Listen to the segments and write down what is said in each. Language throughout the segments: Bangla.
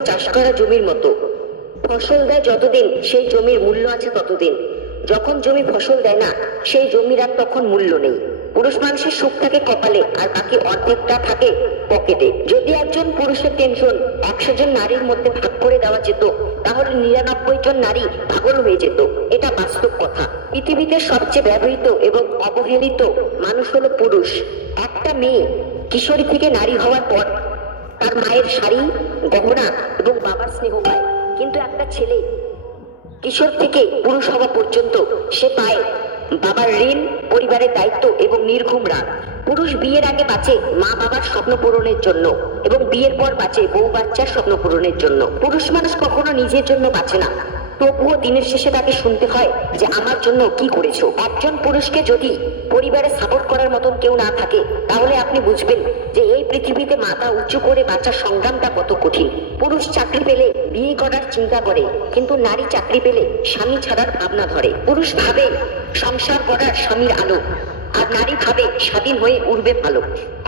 চাষ করা জমির মতো, ফসল দেয় যতদিন সেই জমির মূল্য আছে ততদিন। যখন জমি ফসল দেয় না, সেই জমির আর তখন মূল্য নেই। পুরুষ মানুষের সুখ থাকে কপালে, আর বাকি অর্ধেকটা থাকে পকেটে। যদি একজন পুরুষের টেনশন 100 জন নারীর মধ্যে ভাগ করে দেওয়া যেত, তাহলে 99 জন নারী পাগল হয়ে যেত। এটা বাস্তব কথা। পৃথিবীতে সবচেয়ে ব্যবহৃত এবং অবহেলিত মানুষ হলো পুরুষ। একটা মেয়ে কিশোরী থেকে নারী হওয়ার পর তার মায়ের শাড়ি, গহনা এবং বাবার স্নেহ পায়, কিন্তু একটা ছেলে কিশোর থেকে পুরুষ হওয়া পর্যন্ত সে পায় বাবার ঋণ, পরিবারের দায়িত্ব এবং নির্ঘুম রাত। পুরুষ বিয়ের আগে বাঁচে মা বাবার স্বপ্ন পূরণের জন্য, এবং বিয়ের পর বাঁচে বউ বাচ্চার স্বপ্ন পূরণের জন্য। পুরুষ মানুষ কখনো নিজের জন্য বাঁচে না, তবুও দিনের শেষে তাকে শুনতে হয় যে আমার জন্য কি করেছো। একজন পুরুষকে যদি পরিবারে সাপোর্ট করার মতন কেউ না থাকে, তাহলে আপনি বুঝবেন যে এই পৃথিবীতে মাথা উঁচু করে বাঁচার সংগ্রামটা কত কঠিন। পুরুষ চাকরি পেলে বিয়ে করার চিন্তা করে, কিন্তু নারী চাকরি পেলে স্বামী ছাড়ার ভাবনা ধরে। পুরুষ ভাবে সংসার করার স্বামীর আলো, আর নারী ভাবে স্বাধীন হয়ে উঠবে ভালো।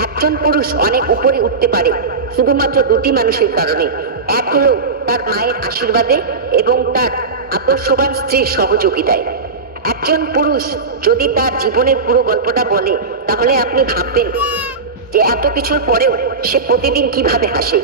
একজন পুরুষ অনেক উপরে উঠতে পারে শুধুমাত্র দুটি মানুষের কারণে। এক হলো তার মায়ের আশীর্বাদে এবং তার আদর্শবান স্ত্রীর সহযোগিতায়। একজন পুরুষ যদি তার জীবনের পুরো গল্পটা বলে, তাহলে আপনি ভাববেন যে এত কিছুর পরেও সে প্রতিদিন কিভাবে হাসে।